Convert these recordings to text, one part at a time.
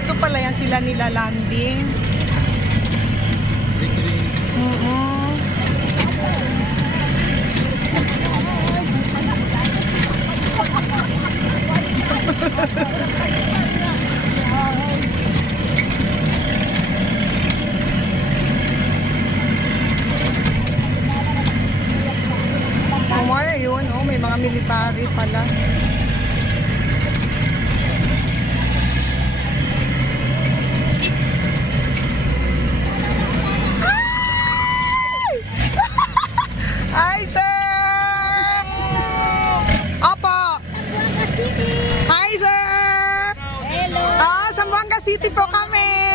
dito pala yan sila nila landing. Kumaya yun, oh, may mga military pala. Hi, sir! Opo! Hi, sir! Hello! Zamboanga City po kami!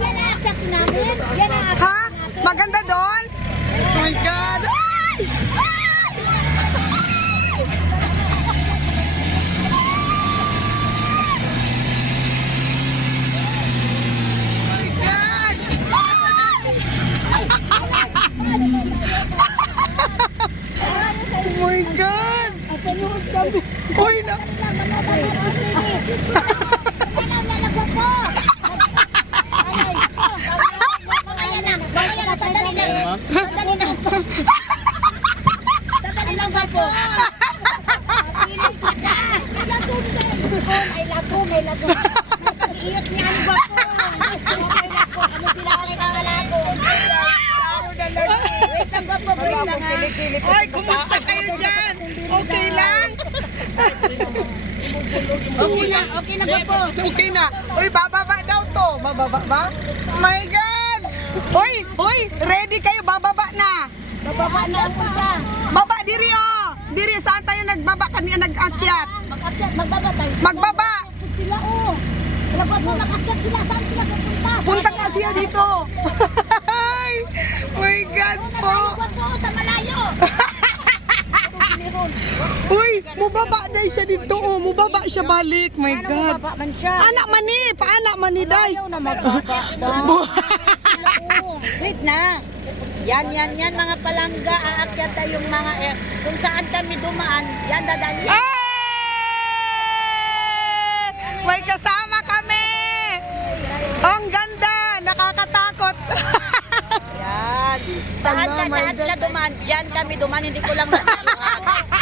Yan ang aksak namin. Yan ang aksak Ha? natin. Maganda doon? Oh my God! Ay! Oh my God! Uy, na! Ay, kumusta kayo dyan? Okay lang? Okay na. Okay na ba po? Okay na. Uy, bababa daw to. Bababa ba? My God! Uy, ready kayo? Bababa na. Bababa na po siya. Baba, diri oh. Diri, saan tayo nagbaba kanina nag-akyat? Mag-akyat, magbaba tayo. Magbaba. Sila oh. Wala pa po mag-akyat sila. Saan sila pupunta? Punta ka siya dito. Ay, my God po. Wala po sa malayo. Uy, mubaba na siya dito. Oh, mubaba siya balik. My God. Baba man siya. Anak mani, paanak mani day. Ayaw na magbaba daw. Wait na. Yan mga palangga, aakyat tayong mga kung saan kami dumaan, yan dadaan yan. Ay! May kasama kami. Ang ganda, nakakatakot. Yan. Saan sila dumaan? Yan kami dumaan, hindi ko lang natutuhan.